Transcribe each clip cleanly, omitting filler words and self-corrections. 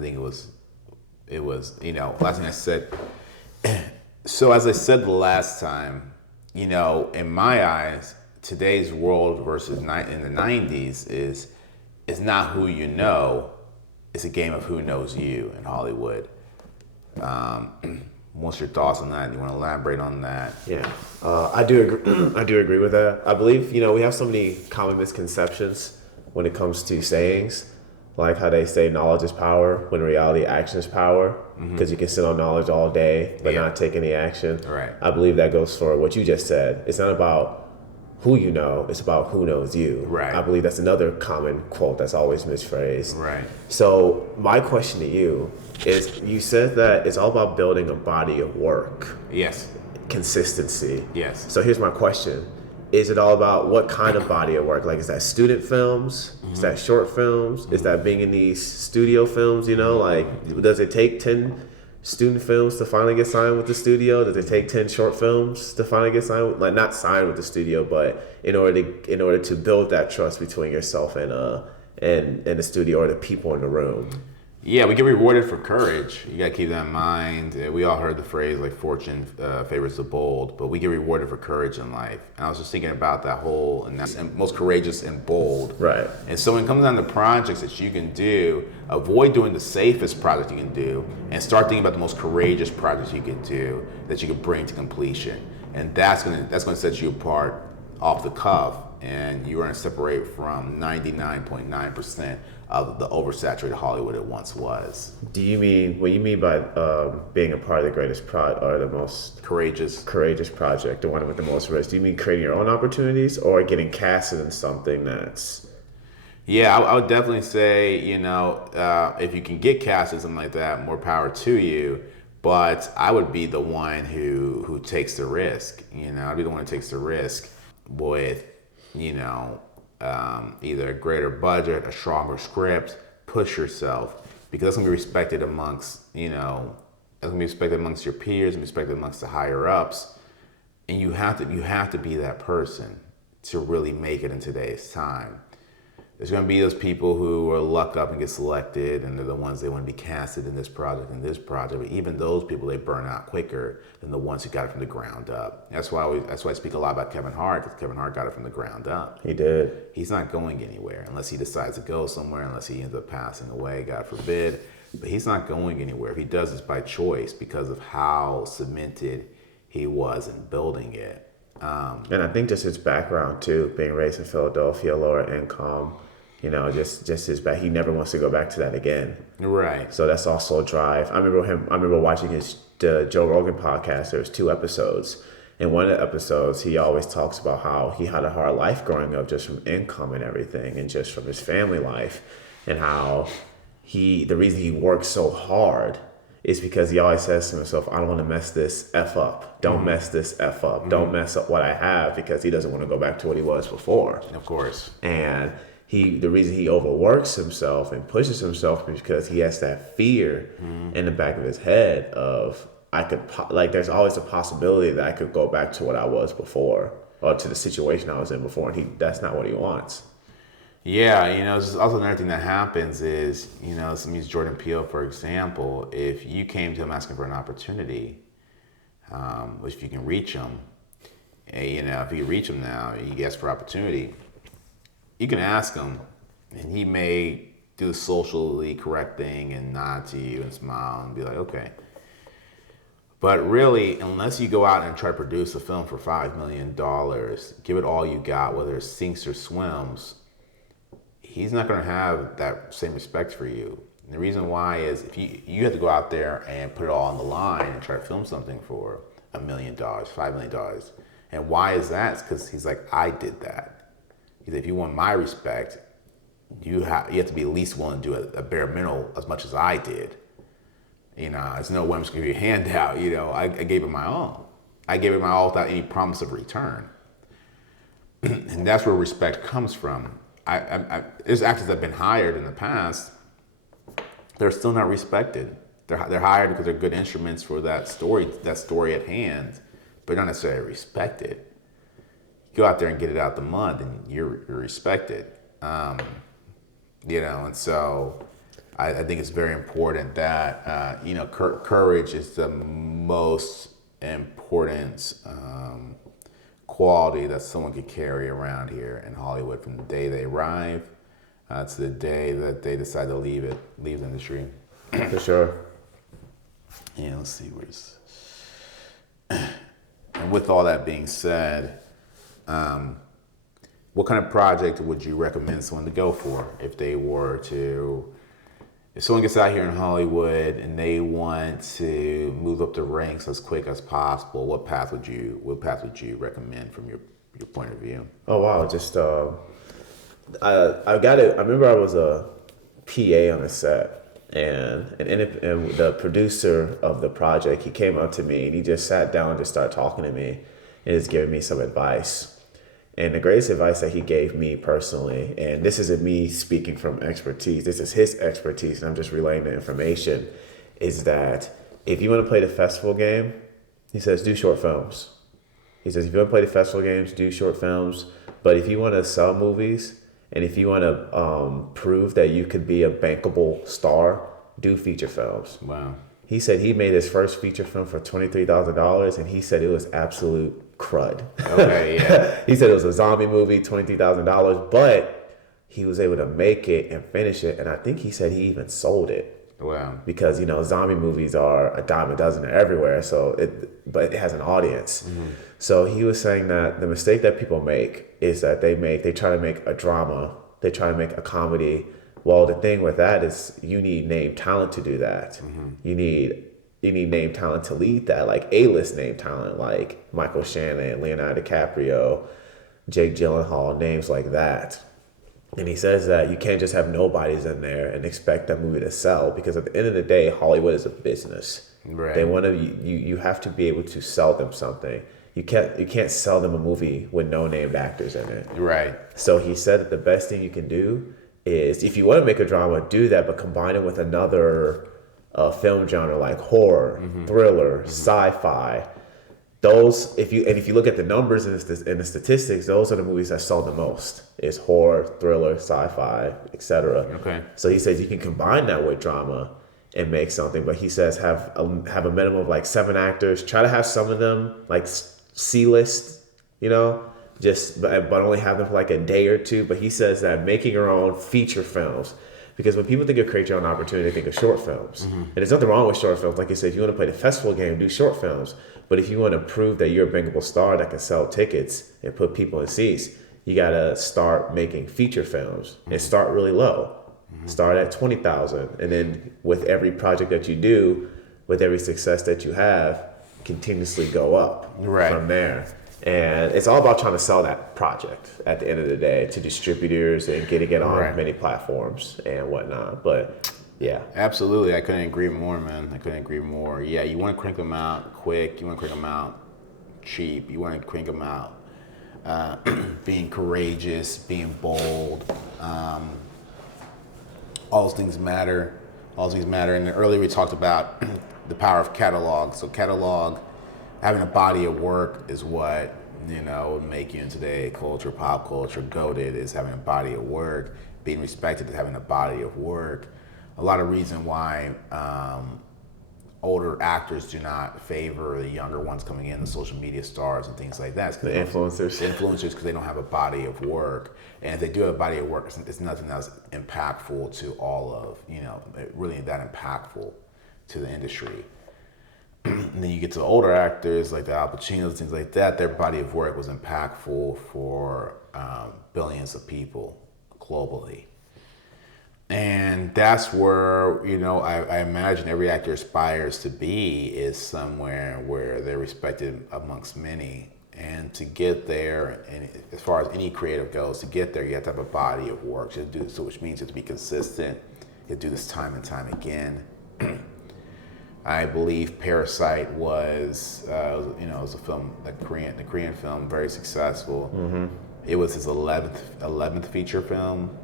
think last thing I said. So as I said the last time, in my eyes, today's world versus in the 90s is not who you know, it's a game of who knows you in Hollywood. What's your thoughts on that? You want to elaborate on that? Yeah, I do agree. I do agree with that. I believe we have so many common misconceptions when it comes to sayings, like how they say knowledge is power, when in reality action is power. Because you can sit on knowledge all day but not take any action. Right. I believe that goes for what you just said. It's not about who you know, it's about who knows you. Right. I believe that's another common quote that's always misphrased. Right. So my question to you is, you said that it's all about building a body of work. Yes. Consistency. Yes. So here's my question. Is it all about what kind of body of work? Like, is that student films? Is that short films? Is that being in these studio films? Like, does it take 10 student films to finally get signed with the studio? Does it take 10 short films to finally get signed? Like, not signed with the studio, but in order to build that trust between yourself and the studio or the people in the room. Yeah, we get rewarded for courage. You gotta keep that in mind. We all heard the phrase like fortune favors the bold, but we get rewarded for courage in life. And I was just thinking about that whole and that's most courageous and bold. Right. And so when it comes down to projects that you can do, avoid doing the safest project you can do and start thinking about the most courageous projects you can do that you can bring to completion. And that's gonna set you apart off the cuff, and you're gonna separate from 99.9% of the oversaturated Hollywood it once was. Do you mean what you mean by being a part of the greatest or the most courageous project, the one with the most risk? Do you mean creating your own opportunities or getting casted in something that's? Yeah, I would definitely say if you can get casted something like that, more power to you. But I would be the one who takes the risk. I'd be the one who takes the risk with either a greater budget, a stronger script, push yourself, because that's gonna be respected amongst your peers, and respected amongst the higher ups, and you have to be that person to really make it in today's time. There's going to be those people who are luck up and get selected, and they're the ones they want to be casted in this project and this project. But even those people, they burn out quicker than the ones who got it from the ground up. That's why I speak a lot about Kevin Hart, because Kevin Hart got it from the ground up. He did. He's not going anywhere unless he decides to go somewhere, unless he ends up passing away, God forbid. But he's not going anywhere. If he does, it's by choice because of how cemented he was in building it. And I think just his background too, being raised in Philadelphia, lower income. Just his back. He never wants to go back to that again. Right. So that's also a drive. I remember watching the Joe Rogan podcast. There was 2 episodes. In one of the episodes, he always talks about how he had a hard life growing up, just from income and everything, and just from his family life, and how the reason he works so hard is because he always says to himself, I don't want to mess this F up. Don't mess this F up. Don't mess up what I have, because he doesn't want to go back to what he was before. Of course. And the reason he overworks himself and pushes himself is because he has that fear in the back of his head of, there's always a possibility that I could go back to what I was before, or to the situation I was in before, and that's not what he wants. Yeah, there's also another thing that happens is, some use Jordan Peele, for example. If you came to him asking for an opportunity, which if you can reach him, if you reach him now, he asks for opportunity, you can ask him, and he may do the socially correct thing and nod to you and smile and be like, okay. But really, unless you go out and try to produce a film for $5 million, give it all you got, whether it sinks or swims, he's not going to have that same respect for you. And the reason why is if you have to go out there and put it all on the line and try to film something for $1 million, $5 million. And why is that? It's because he's like, I did that. If you want my respect, you have to be at least willing to do a bare minimum as much as I did. It's no way I'm just gonna give you a handout. I gave it my all. I gave it my all without any promise of return. And that's where respect comes from. There's actors that have been hired in the past. They're still not respected. They're hired because they're good instruments for that story at hand, but not necessarily respected. Go out there and get it out the mud, and you're respected. And so I think it's very important that courage is the most important quality that someone could carry around here in Hollywood from the day they arrive to the day that they decide to leave the industry. For sure. Yeah, let's see where's. And with all that being said, what kind of project would you recommend someone to go for if they were to? If someone gets out here in Hollywood and they want to move up the ranks as quick as possible, what path would you recommend from your point of view? Oh wow, just I got it. I remember I was a PA on a set, and the producer of the project, he came up to me and he just sat down and just started talking to me and just giving me some advice. And the greatest advice that he gave me personally, and this isn't me speaking from expertise, this is his expertise, and I'm just relaying the information, is that if you want to play the festival game, he says, do short films. He says, if you want to play the festival games, do short films. But if you want to sell movies, and if you want to prove that you could be a bankable star, do feature films. Wow. He said he made his first feature film for $23,000, and he said it was absolute crud. Okay, yeah. He said it was a zombie movie, $23,000, but he was able to make it and finish it, and I think he said he even sold it. Wow. Because zombie movies are a dime a dozen everywhere, but it has an audience. Mm-hmm. So he was saying that the mistake that people make is that they try to make a drama, they try to make a comedy. Well, the thing with that is you need name talent to do that. Mm-hmm. You need name talent to lead that, like A-list name talent, like Michael Shannon, Leonardo DiCaprio, Jake Gyllenhaal, names like that. And he says that you can't just have nobodies in there and expect that movie to sell, because at the end of the day, Hollywood is a business. Right. They want to you have to be able to sell them something. You can't sell them a movie with no named actors in it. Right. So he said that the best thing you can do is, if you want to make a drama, do that, but combine it with another film genre like horror, mm-hmm. thriller, mm-hmm. sci-fi. Those, if you look at the numbers and the statistics, those are the movies that sell the most. It's horror, thriller, sci-fi, etc. Okay. So he says you can combine that with drama and make something, but he says have a minimum of like 7 actors. Try to have some of them like C-list, but only have them for like a day or two. But he says that making your own feature films, because when people think of create your own opportunity, they think of short films. Mm-hmm. And there's nothing wrong with short films. Like you said, if you want to play the festival game, do short films. But if you want to prove that you're a bankable star that can sell tickets and put people in seats, you got to start making feature films and start really low. Mm-hmm. Start at 20,000. And then with every project that you do, with every success that you have, continuously go up from there. And it's all about trying to sell that project at the end of the day to distributors and getting it on many platforms and whatnot. But yeah. Absolutely. I couldn't agree more, man. I couldn't agree more. Yeah, you want to crank them out quick. You want to crank them out cheap. You want to crank them out being courageous, being bold. All those things matter. And earlier we talked about the power of catalog. So having a body of work is what, would make you in today's culture, pop culture, goated, is having a body of work. Being respected is having a body of work. A lot of reason why older actors do not favor the younger ones coming in, the social media stars and things like that. The influencers. Because they don't have a body of work. And if they do have a body of work, it's nothing that's impactful to all of, really that impactful to the industry. And then you get to the older actors like the Al Pacinos, things like that. Their body of work was impactful for billions of people globally. And that's where, I imagine every actor aspires to be, is somewhere where they're respected amongst many. And to get there, and as far as any creative goes, to get there, you have to have a body of work. Which means you have to be consistent. You have to do this time and time again. I believe Parasite was a film, the Korean film, very successful. Mm-hmm. It was his 11th feature film.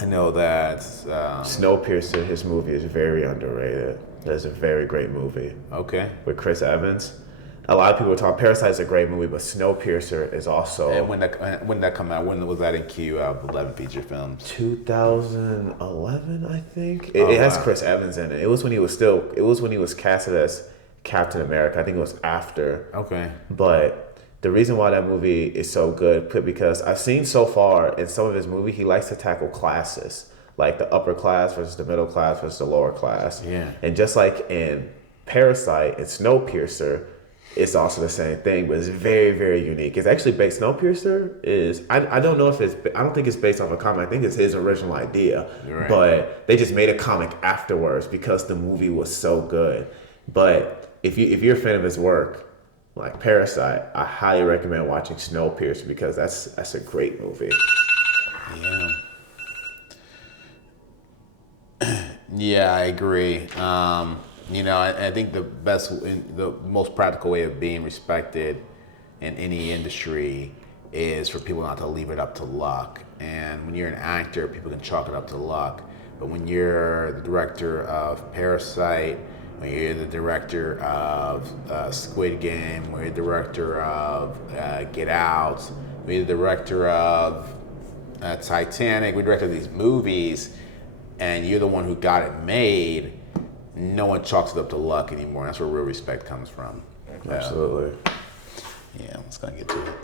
I know that Snowpiercer, his movie, is very underrated. That's a very great movie. Okay. With Chris Evans. A lot of people talk. Parasite's a great movie, but Snowpiercer is also And when that come out? When was that in queue of 11 feature films? 2011, I think. It, Oh it has wow. Chris Evans in it. It was when he was still. It was when he was casted as Captain America. I think it was after. Okay. But the reason why that movie is so good, because I've seen so far in some of his movies, he likes to tackle classes, like the upper class versus the middle class versus the lower class. Yeah. And just like in Parasite and Snowpiercer, it's also the same thing, but it's very, very unique. It's actually based. Snowpiercer is. I don't know if it's. I don't think it's based off a comic. I think it's his original idea, You're right. but they just made a comic afterwards because the movie was so good. But if you're a fan of his work, like Parasite, I highly recommend watching Snowpiercer because that's a great movie. Yeah. Yeah, I agree. I think the most practical way of being respected in any industry is for people not to leave it up to luck. And when you're an actor, people can chalk it up to luck. But when you're the director of Parasite, when you're the director of Squid Game, when you're the director of Get Out, when you're the director of Titanic, we directed these movies, and you're the one who got it made, no one chalks it up to luck anymore. That's where real respect comes from. Absolutely. Yeah, let's go get to it.